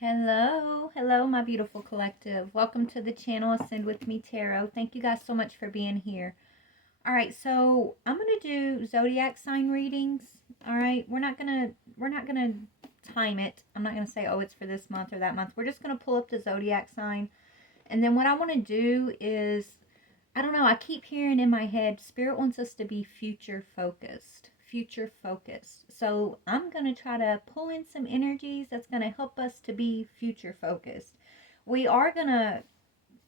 Hello, my beautiful collective. Welcome to the channel Ascend with me Tarot. Thank you guys so much for being here. All right, so I'm going to do zodiac sign readings. All right, we're not going to time it. I'm not going to say, "Oh, it's for this month or that month." We're just going to pull up the zodiac sign. And then what I want to do is, I don't know, I keep hearing in my head, Spirit wants us to be future focused. Future focused. So I'm going to try to pull in some energies that's going to help us to be future focused. We are going to,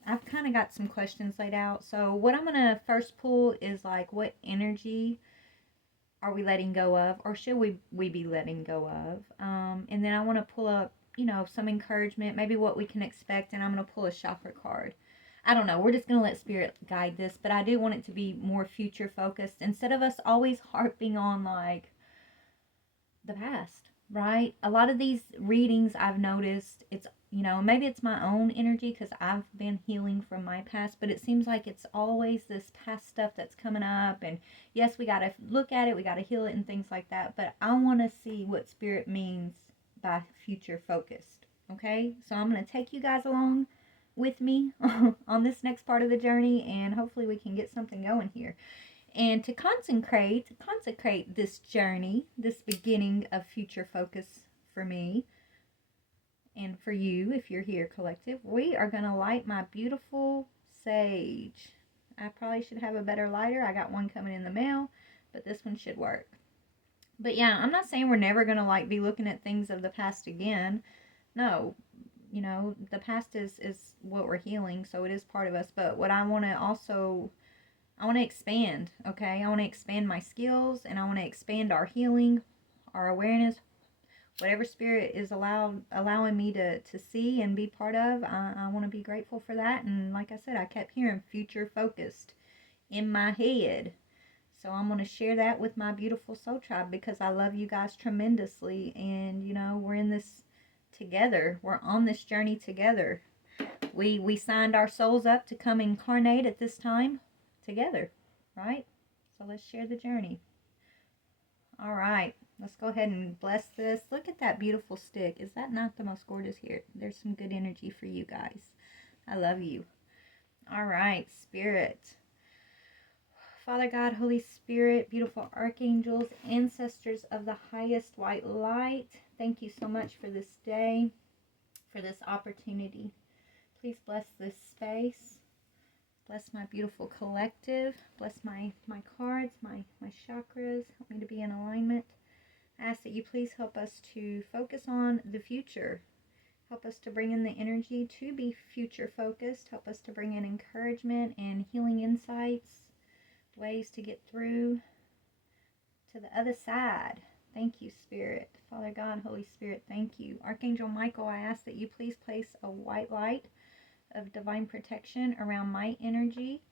I've kind of got some questions laid out. So what I'm going to first pull is like, what energy are we letting go of, or should we be letting go of? And then I want to pull up, some encouragement, maybe what we can expect, and I'm going to pull a chakra card. I don't know. We're just going to let Spirit guide this, but I do want it to be more future focused instead of us always harping on like the past, right? A lot of these readings I've noticed, it's, maybe it's my own energy because I've been healing from my past, but it seems like it's always this past stuff that's coming up. And yes, we got to look at it, we got to heal it and things like that. But I want to see what Spirit means by future focused. Okay, so I'm going to take you guys along with me on this next part of the journey, and hopefully we can get something going here. And to consecrate this journey, this beginning of future focus for me and for you, if you're here, collective, we are going to light my beautiful sage. I probably should have a better lighter. I got one coming in the mail, but this one should work. But yeah, I'm not saying we're never going to like be looking at things of the past again. No, the past is what we're healing, so it is part of us. But what I want to also, I want to expand, okay? I want to expand my skills, and I want to expand our healing, our awareness, whatever Spirit is allowing me to see and be part of. I want to be grateful for that. And like I said, I kept hearing future focused in my head. So I'm going to share that with my beautiful soul tribe because I love you guys tremendously. And, we're in this together. We're on this journey together. We signed our souls up to come incarnate at this time together, right? So let's share the journey. All right, let's go ahead and bless this. Look at that beautiful stick. Is that not the most gorgeous here? There's some good energy for you guys. I love you. All right, Spirit. Father God, Holy Spirit, beautiful archangels, ancestors of the highest white light, thank you so much for this day, for this opportunity. Please bless this space. Bless my beautiful collective. Bless my cards, my chakras. Help me to be in alignment. I ask that you please help us to focus on the future. Help us to bring in the energy to be future focused. Help us to bring in encouragement and healing insights, ways to get through to the other side. Thank you, Spirit. Father God, Holy Spirit, thank you. Archangel Michael, I ask that you please place a white light of divine protection around my energy,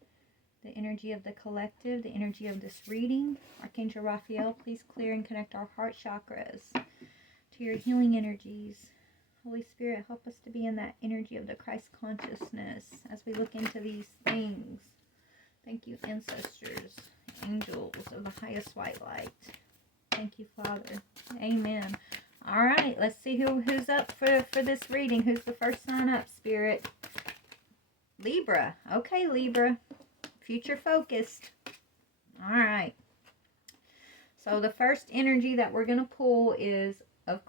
the energy of the collective, the energy of this reading. Archangel Raphael, please clear and connect our heart chakras to your healing energies. Holy Spirit, help us to be in that energy of the Christ consciousness as we look into these things. Thank you, ancestors, angels of the highest white light. Thank you, Father. Amen. All right, let's see who's up for this reading. Who's the first sign up, Spirit? Libra. Okay, Libra. Future focused. All right. So the first energy that we're going to pull is,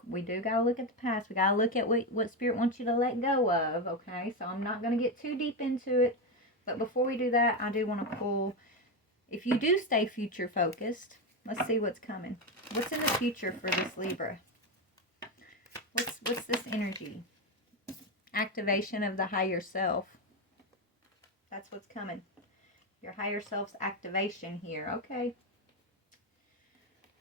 we do got to look at the past. We got to look at what Spirit wants you to let go of, okay? So I'm not going to get too deep into it. But before we do that, I do want to pull, if you do stay future focused, let's see what's coming. What's in the future for this Libra? What's this energy? Activation of the higher self. That's what's coming. Your higher self's activation here. Okay.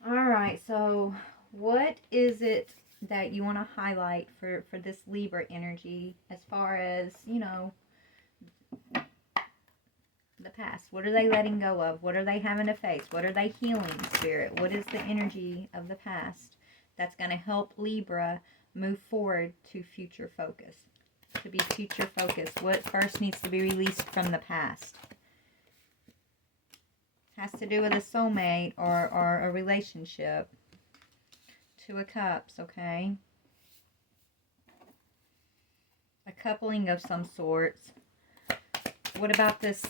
All right. So what is it that you want to highlight for this Libra energy as far as, the past? What are they letting go of? What are they having to face? What are they healing, Spirit? What is the energy of the past that's going to help Libra move forward to future focus? To be future focused. What first needs to be released from the past? Has to do with a soulmate or a relationship. Two of Cups, okay? coupling of some sorts. What about this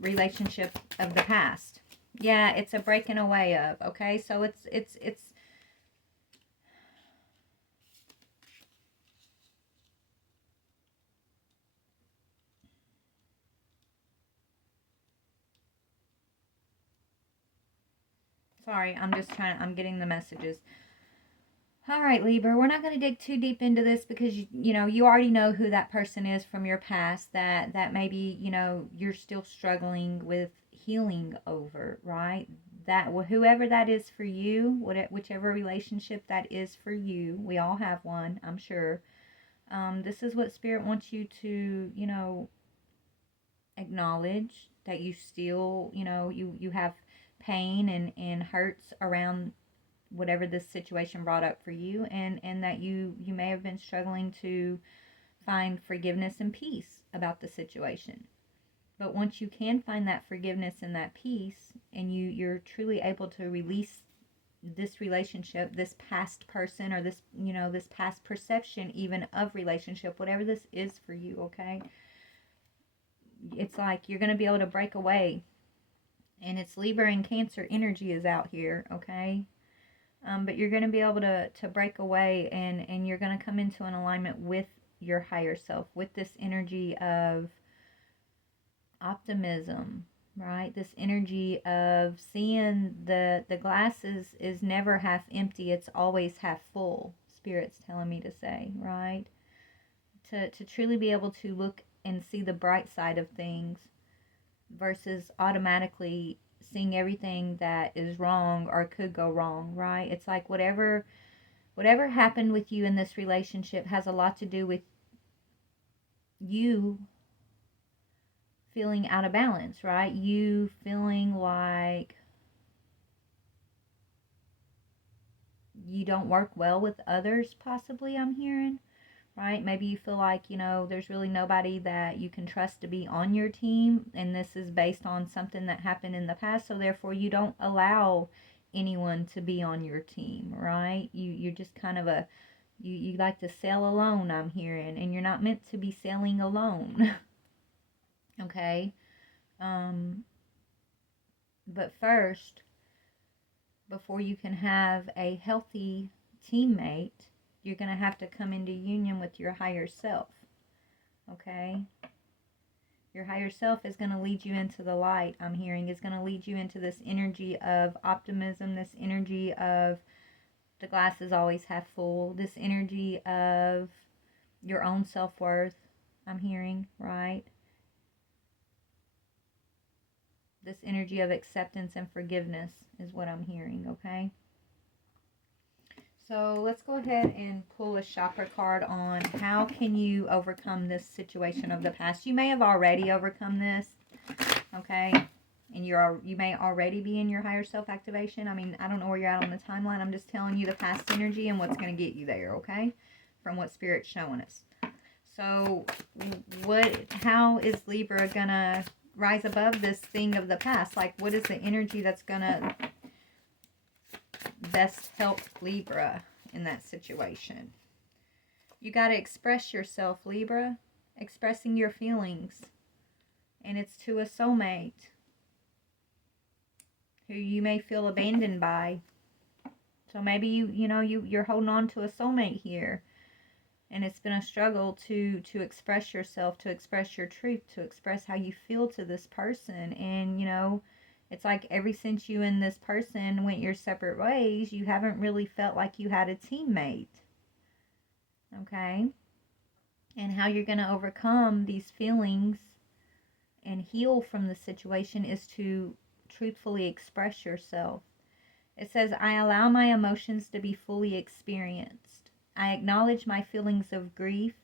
relationship of the past? Yeah, it's a breaking away of, okay? So it's sorry, I'm getting the messages. All right, Libra, we're not going to dig too deep into this because you know, you already know who that person is from your past that maybe, you know, you're still struggling with healing over, right? That whoever that is for you, whichever relationship that is for you, we all have one, I'm sure. This is what Spirit wants you to, you know, acknowledge that you still, you know, you have pain and hurts around whatever this situation brought up for you, and that you may have been struggling to find forgiveness and peace about the situation. But once you can find that forgiveness and that peace, and you're truly able to release this relationship, this past person, or this, you know, this past perception even of relationship, whatever this is for you, okay? It's like you're going to be able to break away, and it's Libra and Cancer energy is out here, okay? But you're going to be able to break away, and you're going to come into an alignment with your higher self, with this energy of optimism, right? This energy of seeing the glass is never half empty, it's always half full, Spirit's telling me to say, right? To truly be able to look and see the bright side of things versus automatically seeing everything that is wrong or could go wrong, right? It's like whatever happened with you in this relationship has a lot to do with you feeling out of balance, right? You feeling like you don't work well with others, possibly, I'm hearing, right? Maybe you feel like, you know, there's really nobody that you can trust to be on your team, and this is based on something that happened in the past, so therefore you don't allow anyone to be on your team, right? You're just kind of you like to sail alone, I'm hearing, and you're not meant to be sailing alone. Okay? But first, before you can have a healthy teammate, you're going to have to come into union with your higher self. Okay? Your higher self is going to lead you into the light, I'm hearing, is going to lead you into this energy of optimism, this energy of the glass is always half full, this energy of your own self-worth, I'm hearing, right? This energy of acceptance and forgiveness is what I'm hearing, okay? So let's go ahead and pull a chakra card on how can you overcome this situation of the past. You may have already overcome this, okay? And you may already be in your higher self activation. I mean, I don't know where you're at on the timeline. I'm just telling you the past energy and what's going to get you there, okay? From what Spirit's showing us. So how is Libra going to rise above this thing of the past? Like, what is the energy that's going to best help Libra in that situation? You got to express yourself, Libra. Expressing your feelings. And it's to a soulmate who you may feel abandoned by. So maybe you're holding on to a soulmate here, and it's been a struggle to express yourself, to express your truth, to express how you feel to this person. And you know, it's like ever since you and this person went your separate ways, you haven't really felt like you had a teammate. Okay? And how you're going to overcome these feelings and heal from the situation is to truthfully express yourself. It says, I allow my emotions to be fully experienced. I acknowledge my feelings of grief,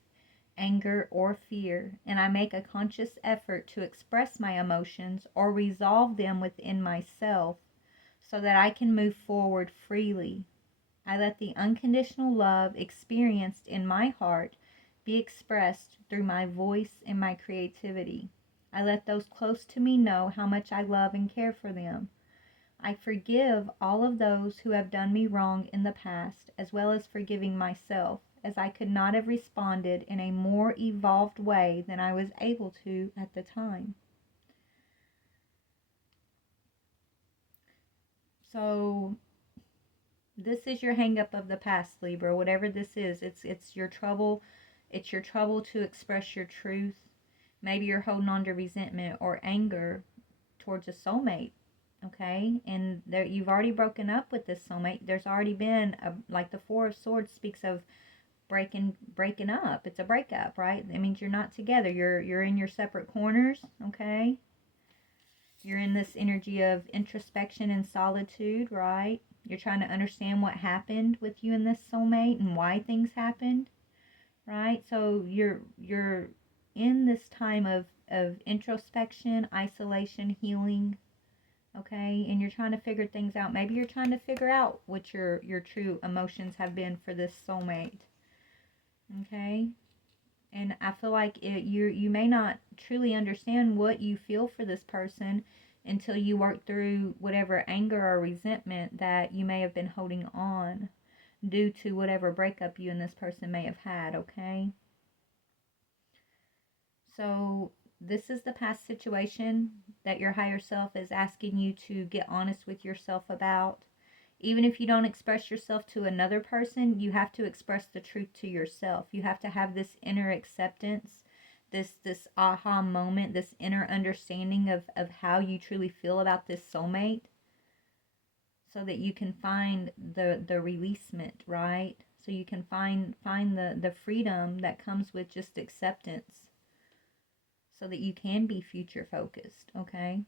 anger, or fear, and I make a conscious effort to express my emotions or resolve them within myself so that I can move forward freely. I let the unconditional love experienced in my heart be expressed through my voice and my creativity. I let those close to me know how much I love and care for them. I forgive all of those who have done me wrong in the past, as well as forgiving myself, as I could not have responded in a more evolved way than I was able to at the time. So this is your hang up of the past, Libra. Whatever this is, it's your trouble. It's your trouble to express your truth. Maybe you're holding on to resentment or anger towards a soulmate. Okay, and there you've already broken up with this soulmate. There's already been a, like the Four of Swords speaks of breaking up. It's a breakup, right? It means you're not together. You're in your separate corners. Okay, you're in this energy of introspection and solitude, right? You're trying to understand what happened with you and this soulmate and why things happened, right? So you're in this time of introspection, isolation, healing, okay? And you're trying to figure things out. Maybe you're trying to figure out what your true emotions have been for this soulmate, okay? And I feel like you may not truly understand what you feel for this person until you work through whatever anger or resentment that you may have been holding on due to whatever breakup you and this person may have had, okay? So this is the past situation that your higher self is asking you to get honest with yourself about. Even if you don't express yourself to another person, you have to express the truth to yourself. You have to have this inner acceptance, this aha moment, this inner understanding of how you truly feel about this soulmate, so that you can find the releasement, right? So you can find the freedom that comes with just acceptance, so that you can be future focused, okay?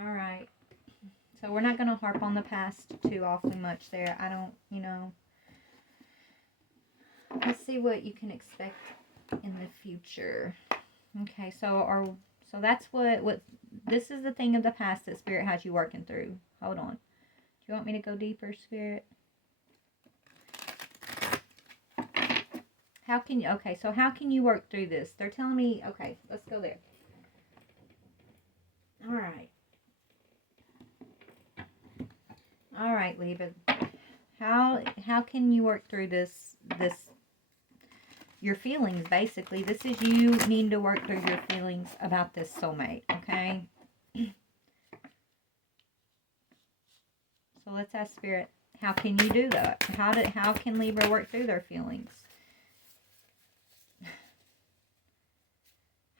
All right. So we're not going to harp on the past too awfully much there. I don't, let's see what you can expect in the future. Okay, so that's what this is the thing of the past that Spirit has you working through. Hold on. Do you want me to go deeper, Spirit? So how can you work through this? They're telling me, okay, let's go there. All right. All right, Libra. How can you work through this your feelings, basically? This is you needing to work through your feelings about this soulmate, okay? So let's ask Spirit, how can you do that? How can Libra work through their feelings?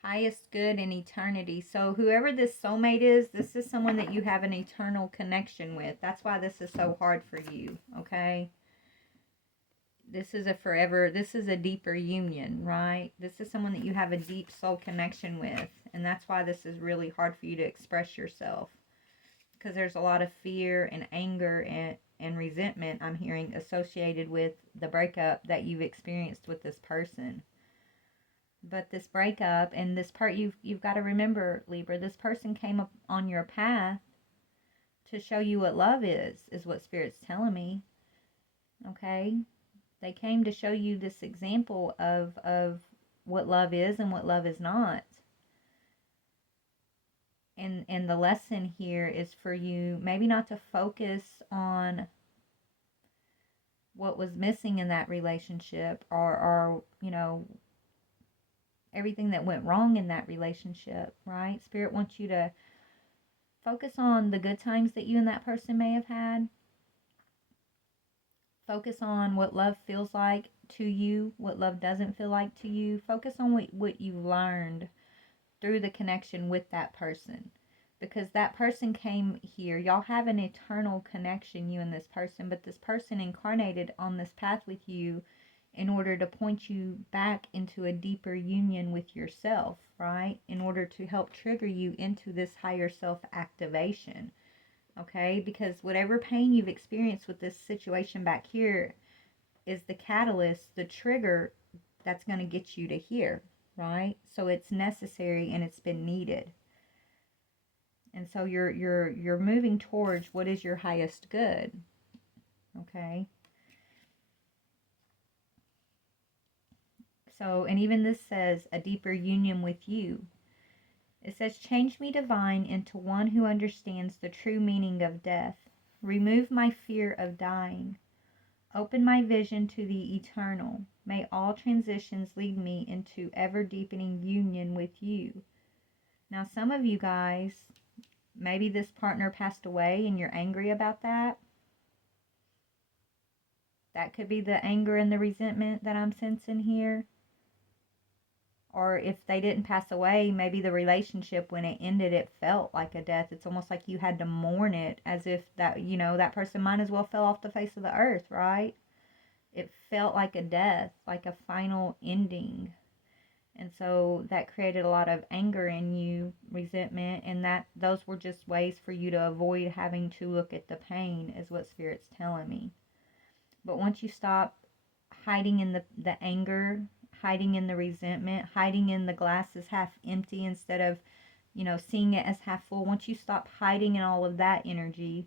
Highest good in eternity. So whoever this soulmate is, this is someone that you have an eternal connection with. That's why this is so hard for you, okay? This is a deeper union, right? This is someone that you have a deep soul connection with. And that's why this is really hard for you to express yourself. Because there's a lot of fear and anger and resentment I'm hearing associated with the breakup that you've experienced with this person. But this breakup and this part, you've got to remember, Libra, this person came up on your path to show you what love is what Spirit's telling me. Okay? They came to show you this example of what love is and what love is not. And the lesson here is for you maybe not to focus on what was missing in that relationship, or everything that went wrong in that relationship, right? Spirit wants you to focus on the good times that you and that person may have had. Focus on what love feels like to you, what love doesn't feel like to you. Focus on what you've learned through the connection with that person. Because that person came here. Y'all have an eternal connection, you and this person, but this person incarnated on this path with you in order to point you back into a deeper union with yourself, right? In order to help trigger you into this higher self activation, okay? Because whatever pain you've experienced with this situation back here is the catalyst, the trigger that's going to get you to here, right? So it's necessary and it's been needed. And so you're moving towards what is your highest good, okay? So, and even this says a deeper union with you. It says, change me, divine, into one who understands the true meaning of death. Remove my fear of dying. Open my vision to the eternal. May all transitions lead me into ever-deepening union with you. Now, some of you guys, maybe this partner passed away and you're angry about that. That could be the anger and the resentment that I'm sensing here. Or if they didn't pass away, maybe the relationship, when it ended, it felt like a death. It's almost like you had to mourn it, as if that, you know, that person might as well fell off the face of the earth, right? It felt like a death, like a final ending. And so that created a lot of anger in you, resentment, and that those were just ways for you to avoid having to look at the pain, is what Spirit's telling me. But once you stop hiding in the anger, hiding in the resentment, hiding in the glass is half empty instead of, you know, seeing it as half full, once you stop hiding in all of that energy,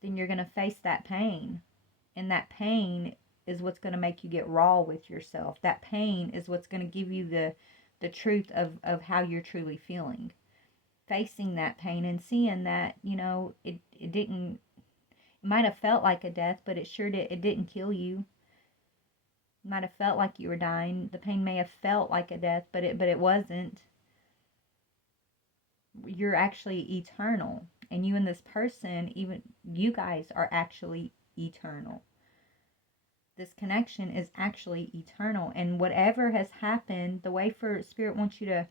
then you're going to face that pain. And that pain is what's going to make you get raw with yourself. That pain is what's going to give you the truth of how you're truly feeling. Facing that pain and seeing that, you know, it didn't, it might have felt like a death, but it sure did, it didn't kill you. It might have felt like you were dying. The pain may have felt like a death, but it wasn't. You're actually eternal. And you and this person, even you guys are actually eternal. This connection is actually eternal. And whatever has happened, the way for Spirit wants you to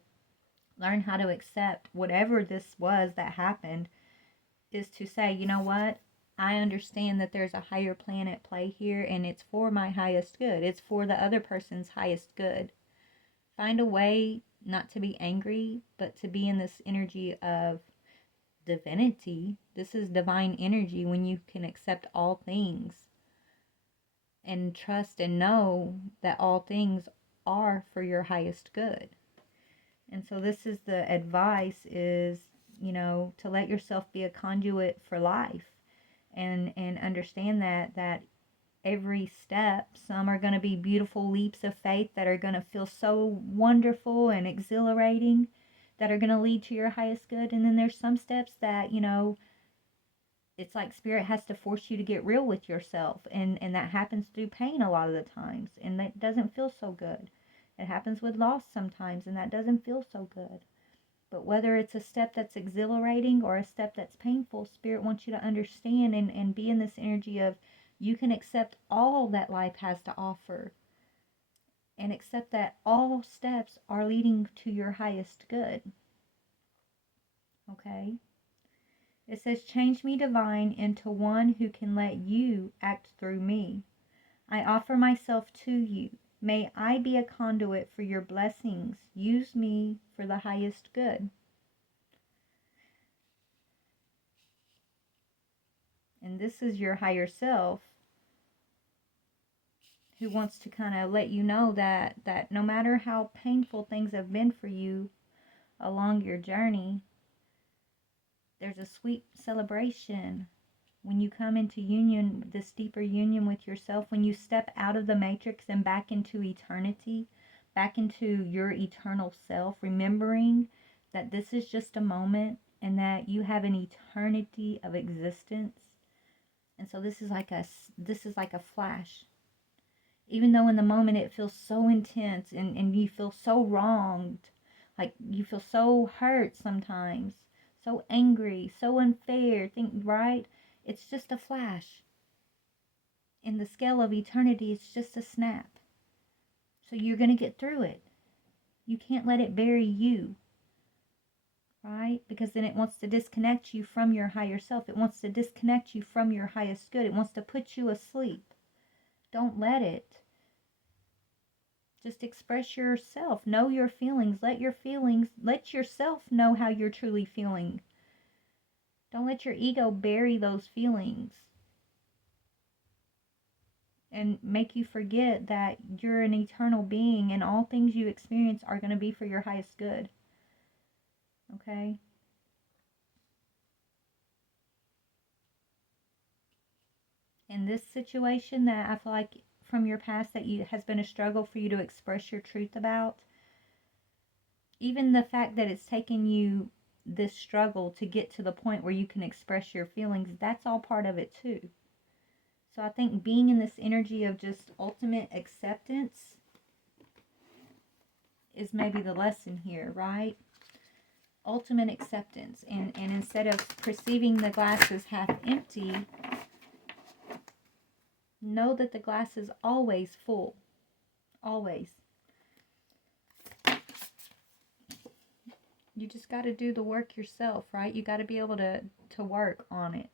learn how to accept whatever this was that happened is to say, you know what? I understand that there's a higher plan at play here, and it's for my highest good. It's for the other person's highest good. Find a way not to be angry, but to be in this energy of divinity. This is divine energy when you can accept all things and trust and know that all things are for your highest good. And so this is the advice is, you know, to let yourself be a conduit for life, and understand that every step, some are going to be beautiful leaps of faith that are going to feel so wonderful and exhilarating, that are going to lead to your highest good. And then there's some steps that, you know, it's like Spirit has to force you to get real with yourself, and that happens through pain a lot of the times, and that doesn't feel so good. It happens with loss sometimes, and that doesn't feel so good. But whether it's a step that's exhilarating or a step that's painful, Spirit wants you to understand and be in this energy of, you can accept all that life has to offer, and accept that all steps are leading to your highest good. Okay? It says, change me, divine, into one who can let you act through me. I offer myself to you. May I be a conduit for your blessings. Use me for the highest good. And this is your higher self, who wants to kind of let you know that no matter how painful things have been for you along your journey, there's a sweet celebration when you come into union, this deeper union with yourself, when you step out of the matrix and back into eternity, back into your eternal self, remembering that this is just a moment and that you have an eternity of existence. And so this is like a flash. Even though in the moment it feels so intense, and you feel so wronged, like you feel so hurt sometimes, so angry, so unfair, right? It's just a flash. In the scale of eternity, it's just a snap. So you're going to get through it. You can't let it bury you, right? Because then it wants to disconnect you from your higher self. It wants to disconnect you from your highest good. It wants to put you asleep. Don't let it. Just express yourself. Know your feelings. Let yourself know how you're truly feeling. Don't let your ego bury those feelings and make you forget that you're an eternal being, and all things you experience are going to be for your highest good. Okay? In this situation that I feel like from your past that has been a struggle for you to express your truth about, Even the fact that it's taken you this struggle to get to the point where you can express your feelings, that's all part of it too. So I think being in this energy of just ultimate acceptance is maybe the lesson here, right? Ultimate acceptance. And instead of perceiving the glass as half empty, know that the glass is always full. Always. You just got to do the work yourself, right? You got to be able to work on it.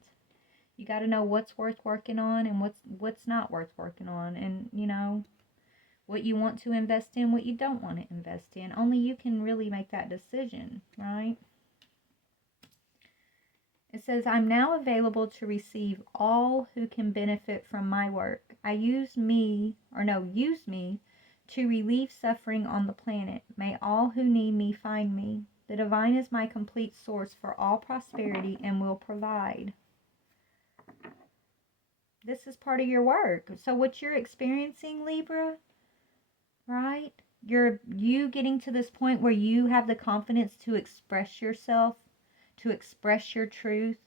You got to know what's worth working on and what's not worth working on. And, you know, what you want to invest in, what you don't want to invest in. Only you can really make that decision, right? It says, I'm now available to receive all who can benefit from my work. Use me to relieve suffering on the planet. May all who need me find me. The divine is my complete source for all prosperity and will provide. This is part of your work. So what you're experiencing, Libra, right? You getting to this point where you have the confidence to express yourself, to express your truth.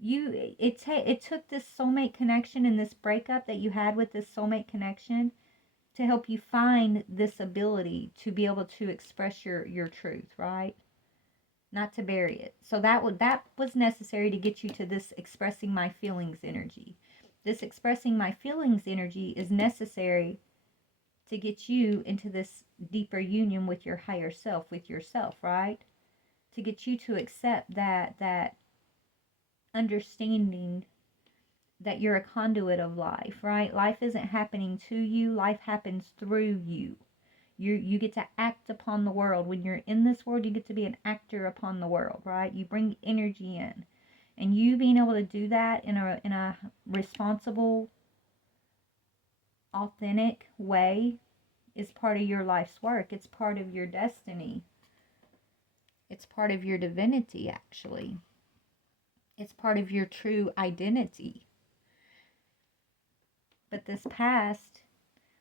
It took this soulmate connection and this breakup that you had with this soulmate connection to help you find this ability to be able to express your truth, right? Not to bury it. So that was necessary to get you to this expressing my feelings energy. This expressing my feelings energy is necessary to get you into this deeper union with your higher self, with yourself, right? To get you to accept that understanding that you're a conduit of life, right? Life isn't happening to you, life happens through you. You get to act upon the world. When you're in this world, you get to be an actor upon the world, right? You bring energy in. And you being able to do that in a responsible, authentic way is part of your life's work. It's part of your destiny. It's part of your divinity, actually. It's part of your true identity. But this past,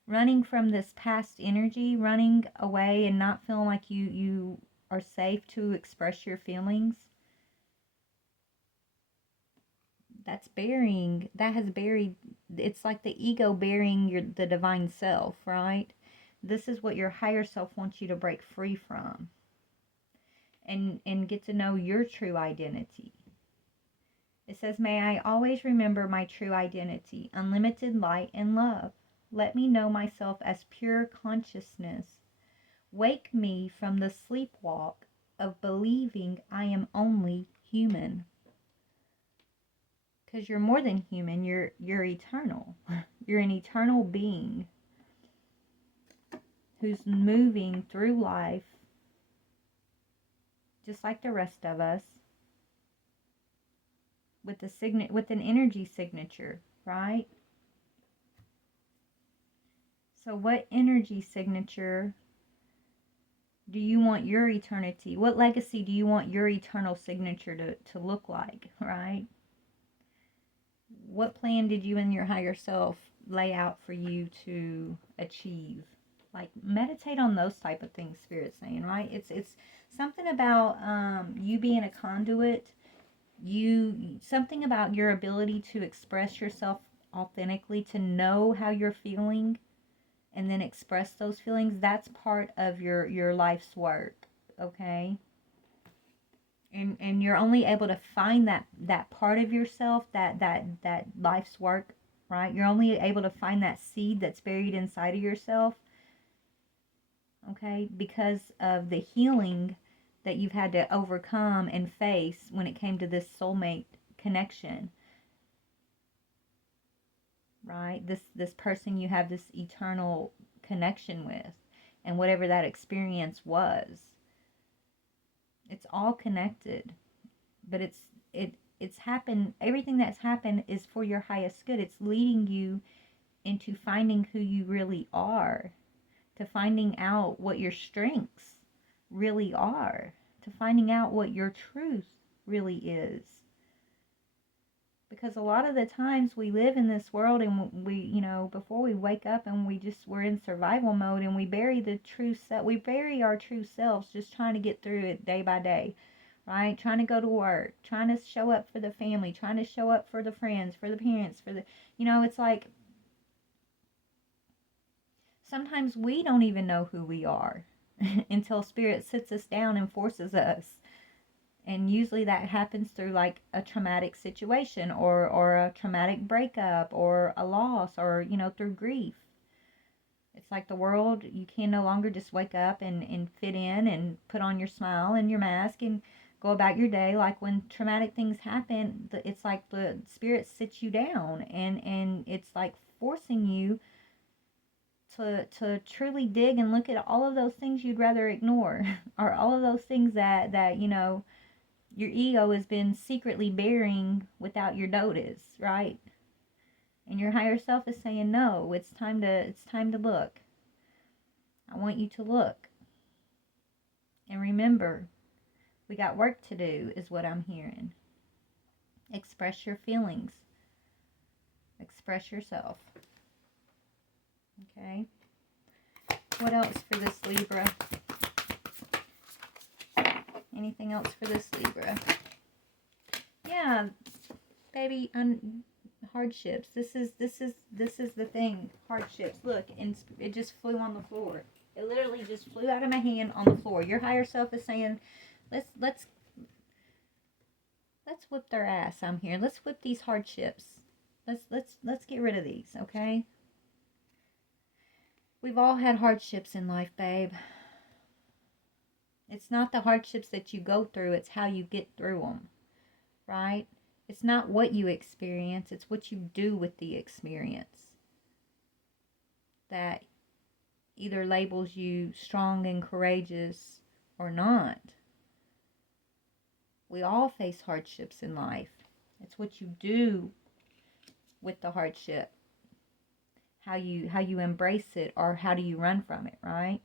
running from this past energy, running away and not feeling like you are safe to express your feelings, that has buried, it's like the ego burying the divine self, right? This is what your higher self wants you to break free from and get to know your true identity. It says, may I always remember my true identity, unlimited light and love. Let me know myself as pure consciousness. Wake me from the sleepwalk of believing I am only human. Because you're more than human, you're eternal. You're an eternal being who's moving through life just like the rest of us with an energy signature, right? So what energy signature do you want your eternity? What legacy do you want your eternal signature to look like, right? What plan did you and your higher self lay out for you to achieve? Like, meditate on those type of things, Spirit's saying, right? It's something about you being a conduit, something about your ability to express yourself authentically, to know how you're feeling, and then express those feelings. That's part of your life's work, okay? And you're only able to find that part of yourself, that life's work, right? You're only able to find that seed that's buried inside of yourself, okay, because of the healing that you've had to overcome and face when it came to this soulmate connection, right? This person you have this eternal connection with, and whatever that experience was, it's all connected. But it's happened, everything that's happened is for your highest good. It's leading you into finding who you really are, to finding out what your strengths really are, to finding out what your truth really is. Because a lot of the times we live in this world and we, you know, before we wake up and we're in survival mode and we bury the true self, we bury our true selves just trying to get through it day by day, right? Trying to go to work, trying to show up for the family, trying to show up for the friends, for the parents, for the, you know, it's like sometimes we don't even know who we are until Spirit sits us down and forces us. And usually that happens through like a traumatic situation or a traumatic breakup or a loss or, you know, through grief. It's like the world, you can no longer just wake up and fit in and put on your smile and your mask and go about your day. Like when traumatic things happen, it's like the Spirit sits you down and it's like forcing you to truly dig and look at all of those things you'd rather ignore or all of those things that you know, your ego has been secretly burying without your notice, right? And your higher self is saying, no, it's time to look. I want you to look. And remember, we got work to do, is what I'm hearing. Express your feelings. Express yourself. Okay? What else for this Libra? Anything else for this Libra? Yeah, baby, hardships. This is the thing. Hardships. Look, and it just flew on the floor. It literally just flew out of my hand on the floor. Your higher self is saying, let's whip their ass. I'm here. Let's whip these hardships. Let's get rid of these, okay? We've all had hardships in life, babe. It's not the hardships that you go through, it's how you get through them, right? It's not what you experience, it's what you do with the experience that either labels you strong and courageous or not. We all face hardships in life. It's what you do with the hardship. How you embrace it, or how do you run from it, right?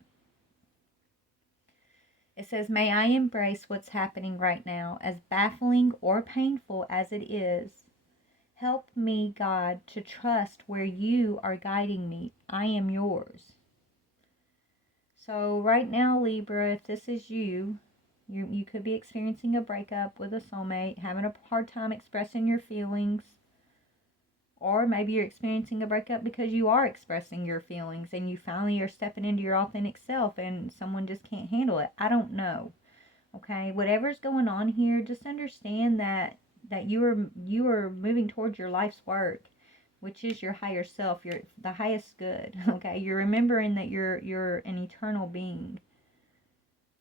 It says, may I embrace what's happening right now, as baffling or painful as it is. Help me, God, to trust where you are guiding me. I am yours. So right now, Libra, if this is you could be experiencing a breakup with a soulmate, having a hard time expressing your feelings. Or maybe you're experiencing a breakup because you are expressing your feelings and you finally are stepping into your authentic self and someone just can't handle it. I don't know. Okay? Whatever's going on here, just understand that you are moving towards your life's work, which is your higher self, your the highest good. Okay? You're remembering that you're an eternal being.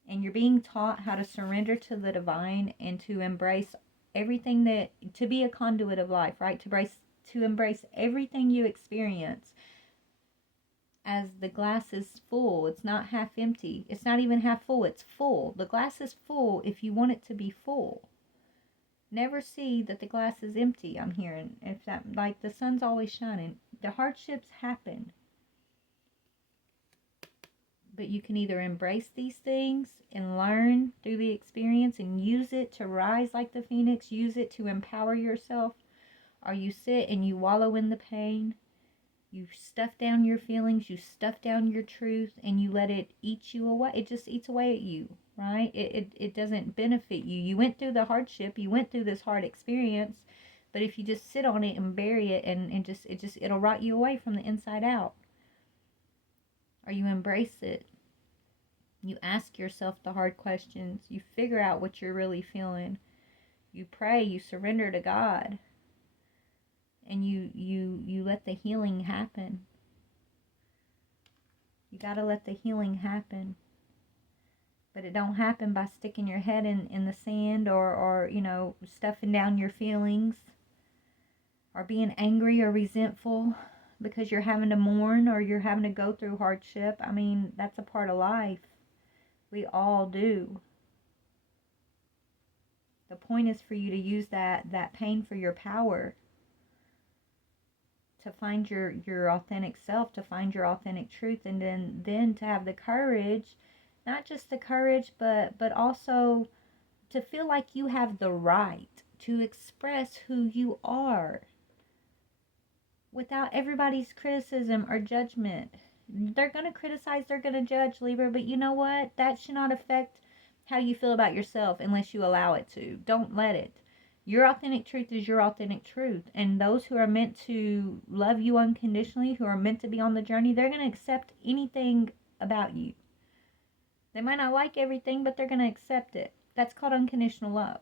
And you're being taught how to surrender to the divine and to embrace everything, that to be a conduit of life, right? To embrace everything you experience as the glass is full. It's not half empty. It's not even half full. It's full. The glass is full if you want it to be full. Never see that the glass is empty, I'm hearing. If that, like, the sun's always shining. The hardships happen. But you can either embrace these things and learn through the experience and use it to rise like the phoenix, use it to empower yourself, or you sit and you wallow in the pain, you stuff down your feelings, you stuff down your truth, and you let it eat you away. It just eats away at you, right? It doesn't benefit you. You went through the hardship, you went through this hard experience, but if you just sit on it and bury it and it'll rot you away from the inside out. Or you embrace it. You ask yourself the hard questions. You figure out what you're really feeling. You pray, you surrender to God. And you let the healing happen. You got to let the healing happen. But it don't happen by sticking your head in the sand or you know, stuffing down your feelings. Or being angry or resentful because you're having to mourn or you're having to go through hardship. I mean, that's a part of life. We all do. The point is for you to use that pain for your power. To find your authentic self, to find your authentic truth, and then to have the courage, not just the courage, but also to feel like you have the right to express who you are without everybody's criticism or judgment. They're going to criticize, they're going to judge, Libra, but you know what? That should not affect how you feel about yourself unless you allow it to. Don't let it. Your authentic truth is your authentic truth. And those who are meant to love you unconditionally, who are meant to be on the journey, they're going to accept anything about you. They might not like everything, but they're going to accept it. That's called unconditional love.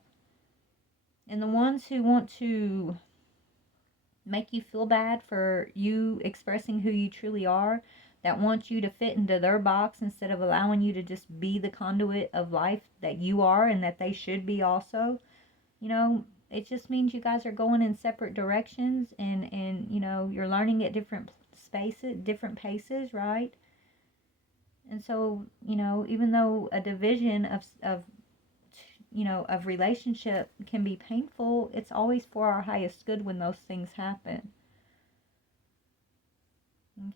And the ones who want to make you feel bad for you expressing who you truly are, that want you to fit into their box instead of allowing you to just be the conduit of life that you are and that they should be also, you know, it just means you guys are going in separate directions, and you know, you're learning at different spaces, different paces, right? And so, you know, even though a division of you know, of relationship can be painful, it's always for our highest good when those things happen.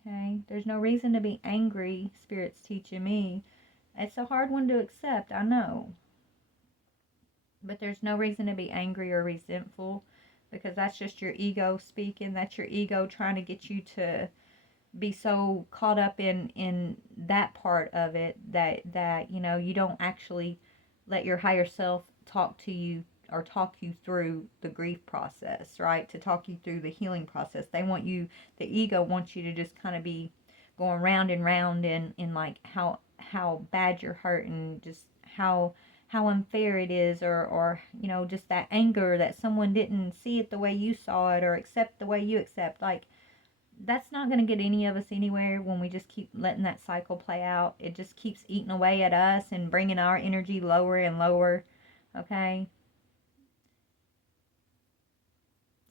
Okay, there's no reason to be angry, Spirit's teaching me. It's a hard one to accept, I know. But there's no reason to be angry or resentful, because that's just your ego speaking. That's your ego trying to get you to be so caught up in that part of it that you know, you don't actually let your higher self talk to you or talk you through the grief process, right? To talk you through the healing process. They want you, the ego wants you to just kind of be going round and round in like how bad you're hurt, and just how unfair it is, or you know, just that anger that someone didn't see it the way you saw it or accept the way you accept. Like, that's not going to get any of us anywhere when we just keep letting that cycle play out. It just keeps eating away at us and bringing our energy lower and lower, okay?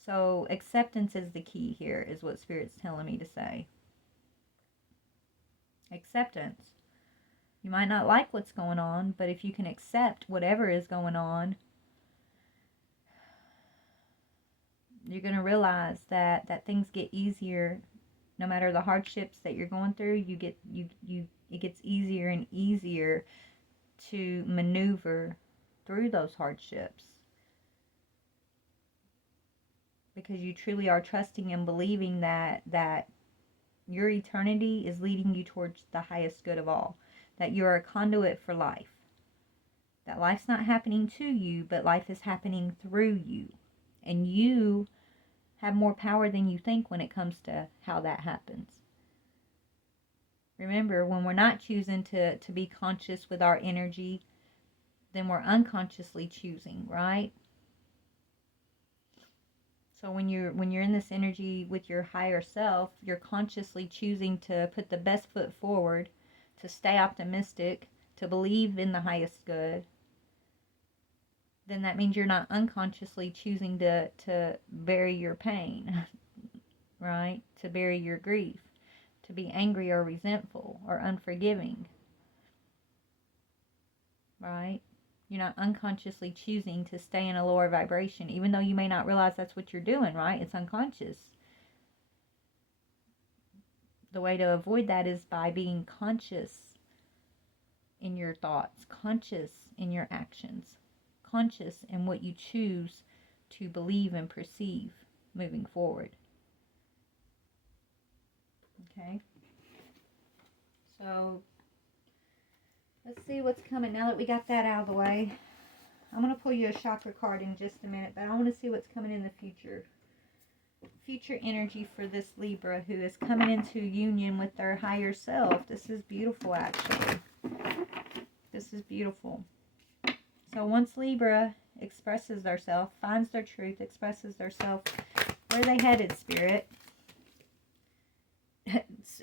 So acceptance is the key here, is what Spirit's telling me to say. Acceptance. You might not like what's going on, but if you can accept whatever is going on, you're going to realize that things get easier. No matter the hardships that you're going through, it gets easier and easier to maneuver through those hardships, because you truly are trusting and believing that your eternity is leading you towards the highest good of all, that you're a conduit for life, that life's not happening to you, but life is happening through you, and you have more power than you think when it comes to how that happens. Remember, when we're not choosing to be conscious with our energy, then we're unconsciously choosing, right? So when you're in this energy with your higher self, you're consciously choosing to put the best foot forward, to stay optimistic, to believe in the highest good. Then that means you're not unconsciously choosing to bury your pain, right? To bury your grief, to be angry or resentful or unforgiving, right? You're not unconsciously choosing to stay in a lower vibration, even though you may not realize that's what you're doing, right? It's unconscious. The way to avoid that is by being conscious in your thoughts, conscious in your actions, conscious in what you choose to believe and perceive moving forward. Okay? So, let's see what's coming. Now that we got that out of the way, I'm going to pull you a chakra card in just a minute, but I want to see what's coming in the future. Future energy for this Libra who is coming into union with their higher self. This is beautiful, actually. This is beautiful. So once Libra expresses their self, finds their truth, expresses their self, where are they headed, Spirit?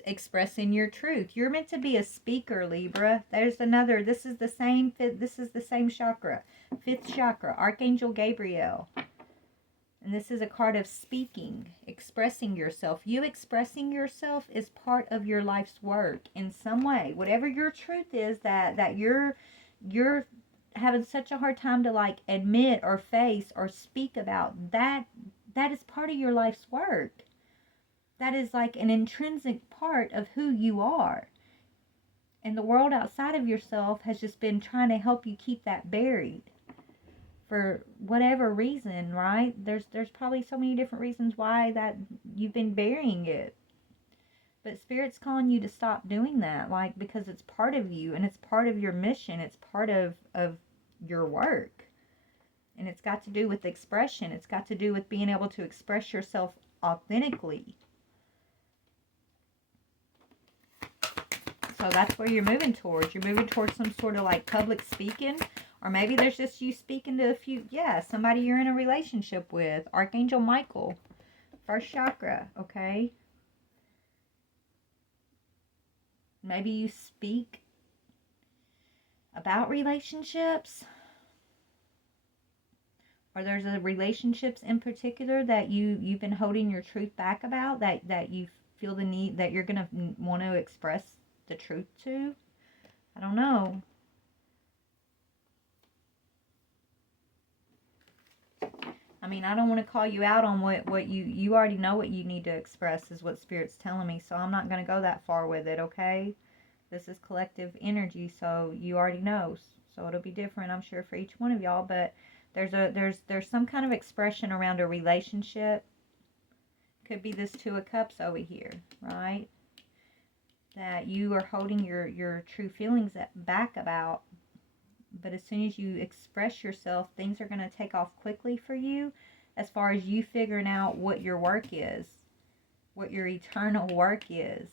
Expressing your truth. You're meant to be a speaker, Libra. There's another. This is the same chakra. 5th chakra, Archangel Gabriel. And this is a card of speaking, expressing yourself. You expressing yourself is part of your life's work in some way. Whatever your truth is that you're having such a hard time to like admit or face or speak about, that is part of your life's work. That is like an intrinsic part of who you are. And the world outside of yourself has just been trying to help you keep that buried for whatever reason, right? There's probably so many different reasons why that you've been burying it. But Spirit's calling you to stop doing that, like, because it's part of you and it's part of your mission. It's part of your work. And it's got to do with expression. It's got to do with being able to express yourself authentically. So that's where you're moving towards. You're moving towards some sort of like public speaking. Or maybe there's just you speaking to a few, somebody you're in a relationship with. Archangel Michael. First chakra, okay? Maybe you speak about relationships. Or there's a relationships in particular that you've been holding your truth back about, that you feel the need, that you're going to want to express the truth to. I don't know. I mean, I don't want to call you out on what you already know what you need to express is what Spirit's telling me. So I'm not going to go that far with it, okay? This is collective energy, so you already know. So it'll be different, I'm sure, for each one of y'all. But there's some kind of expression around a relationship. Could be this Two of Cups over here, right? That you are holding your true feelings back about. But as soon as you express yourself, things are going to take off quickly for you as far as you figuring out what your work is, what your eternal work is.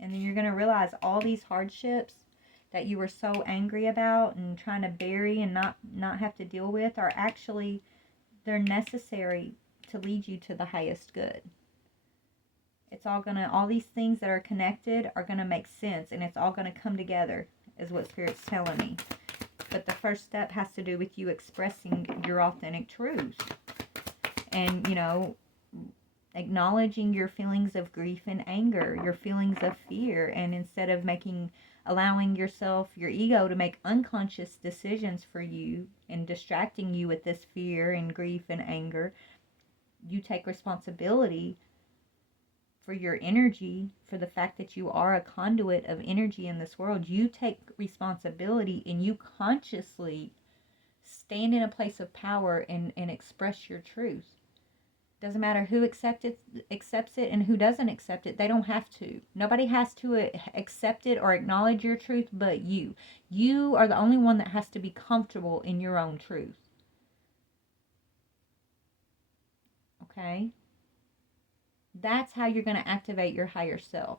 And then you're going to realize all these hardships that you were so angry about and trying to bury and not have to deal with are actually, they're necessary to lead you to the highest good. It's all these things that are connected are going to make sense, and it's all going to come together, is what Spirit's telling me. But the first step has to do with you expressing your authentic truths. And, acknowledging your feelings of grief and anger, your feelings of fear. And instead of allowing yourself, your ego, to make unconscious decisions for you and distracting you with this fear and grief and anger, you take responsibility for your energy, for the fact that you are a conduit of energy in this world. You take responsibility and you consciously stand in a place of power and express your truth. Doesn't matter who accepts it and who doesn't accept it. They don't have to. Nobody has to accept it or acknowledge your truth but you. You are the only one that has to be comfortable in your own truth. Okay? That's how you're going to activate your higher self.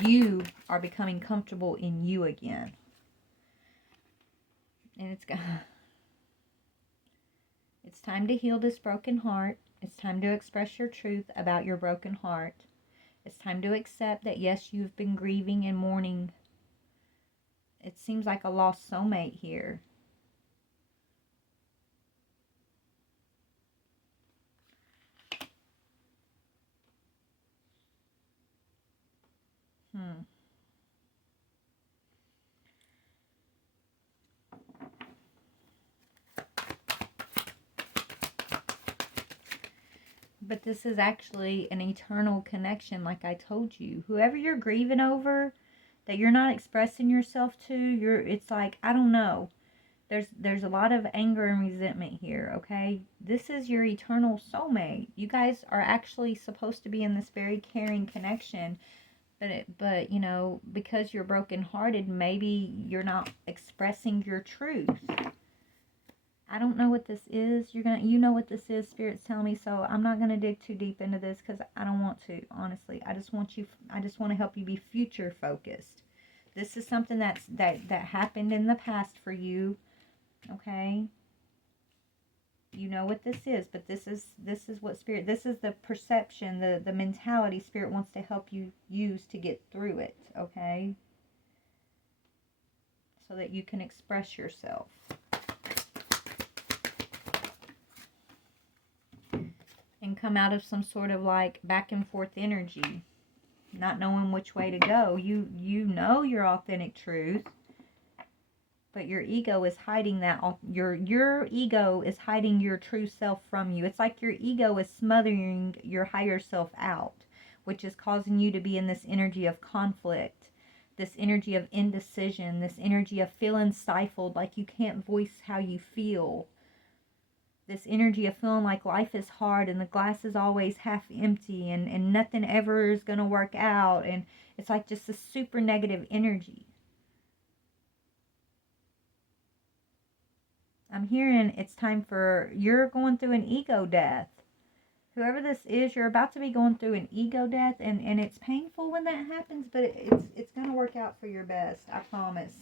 You are becoming comfortable in you again. And it's time to heal this broken heart. It's time to express your truth about your broken heart. It's time to accept that, yes, you've been grieving and mourning. It seems like a lost soulmate here. But this is actually an eternal connection, like I told you. Whoever you're grieving over, that you're not expressing yourself to, it's like, I don't know. There's a lot of anger and resentment here, okay? This is your eternal soulmate. You guys are actually supposed to be in this very caring connection. But because you're brokenhearted, maybe you're not expressing your truth. I don't know what this is. You know what this is, Spirit's telling me, so I'm not gonna dig too deep into this because I don't want to, honestly. I just want to help you be future focused. This is something that happened in the past for you, okay? You know what this is, but this is what Spirit, this is the perception, the mentality Spirit wants to help you use to get through it, okay? So that you can express yourself. And come out of some sort of like back and forth energy, not knowing which way to go. You know your authentic truth, but your ego is hiding that. Your ego is hiding your true self from you. It's like your ego is smothering your higher self out, which is causing you to be in this energy of conflict, this energy of indecision, this energy of feeling stifled, like you can't voice how you feel. This energy of feeling like life is hard and the glass is always half empty and nothing ever is going to work out. And it's like just a super negative energy. I'm hearing it's time for, you're going through an ego death. Whoever this is, you're about to be going through an ego death, and it's painful when that happens, but it's going to work out for your best. I promise.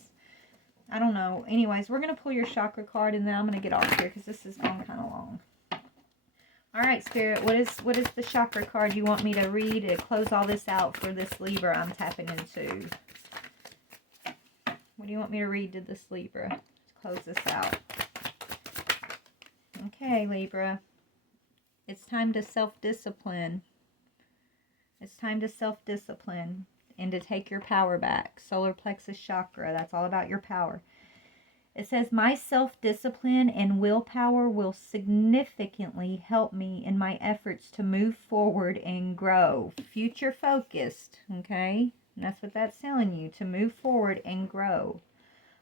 I don't know. Anyways, we're going to pull your chakra card, and then I'm going to get off here because this has gone kind of long. All right, Spirit, what is the chakra card you want me to read to close all this out for this Libra I'm tapping into? What do you want me to read to this Libra to close this out? Okay, Libra. It's time to self-discipline. It's time to self-discipline and to take your power back. Solar plexus chakra, that's all about your power. It says, my self-discipline and willpower will significantly help me in my efforts to move forward and grow. Future focused, okay? And that's what that's telling you, to move forward and grow.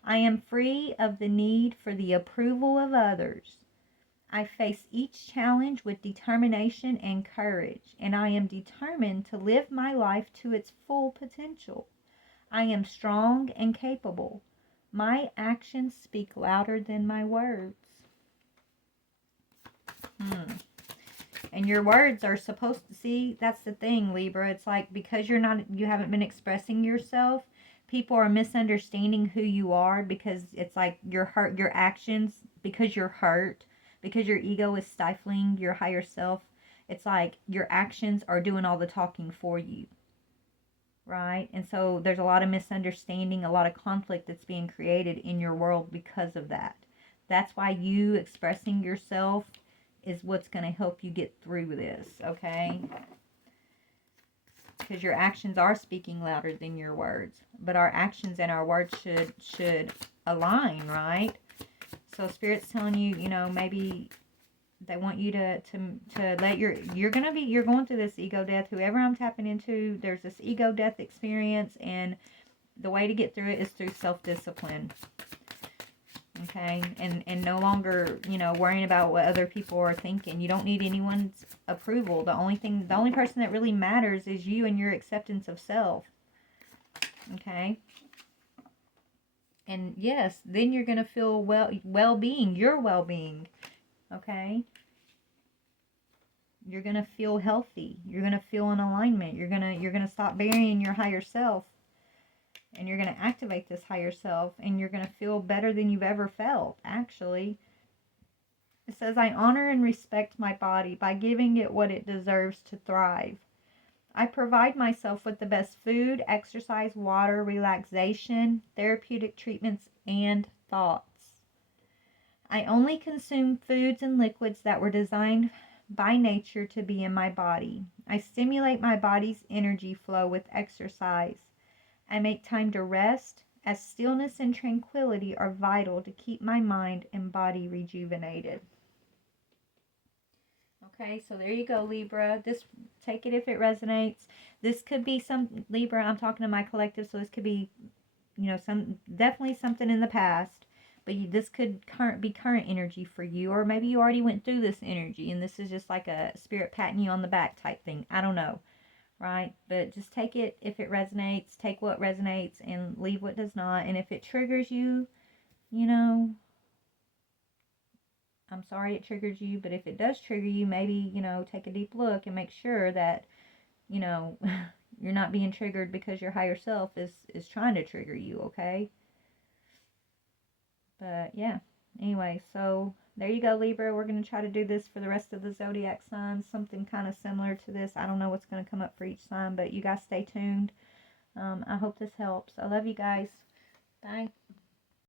I am free of the need for the approval of others. I face each challenge with determination and courage, and I am determined to live my life to its full potential. I am strong and capable. My actions speak louder than my words. And your words are supposed to, see, that's the thing, Libra. It's like, because you haven't been expressing yourself, people are misunderstanding who you are, because it's like your actions, because you're hurt, because your ego is stifling your higher self. It's like your actions are doing all the talking for you. Right? And so there's a lot of misunderstanding, a lot of conflict that's being created in your world because of that. That's why you expressing yourself is what's going to help you get through this, okay? Because your actions are speaking louder than your words. But our actions and our words should align, right? So Spirit's telling you, maybe they want you to let you're going through this ego death. Whoever I'm tapping into, there's this ego death experience, and the way to get through it is through self-discipline. Okay? And no longer, worrying about what other people are thinking. You don't need anyone's approval. The only person that really matters is you and your acceptance of self. Okay? And yes, then you're going to feel well-being, your well-being. Okay? You're going to feel healthy. You're going to feel in alignment. You're going to stop burying your higher self. And you're going to activate this higher self. And you're going to feel better than you've ever felt, actually. It says, I honor and respect my body by giving it what it deserves to thrive. I provide myself with the best food, exercise, water, relaxation, therapeutic treatments, and thoughts. I only consume foods and liquids that were designed by nature to be in my body. I stimulate my body's energy flow with exercise. I make time to rest, as stillness and tranquility are vital to keep my mind and body rejuvenated. Okay, so there you go, Libra. Take it if it resonates. This could be some, Libra, I'm talking to my collective, so this could be, definitely something in the past. But this could be current energy for you. Or maybe you already went through this energy, and this is just like a spirit patting you on the back type thing. I don't know, right? But just take it if it resonates. Take what resonates and leave what does not. And if it triggers you, I'm sorry it triggers you, but if it does trigger you, maybe, take a deep look and make sure that, you're not being triggered because your higher self is trying to trigger you, okay? But, yeah. Anyway, so there you go, Libra. We're going to try to do this for the rest of the zodiac signs, something kind of similar to this. I don't know what's going to come up for each sign, but you guys stay tuned. I hope this helps. I love you guys. Bye.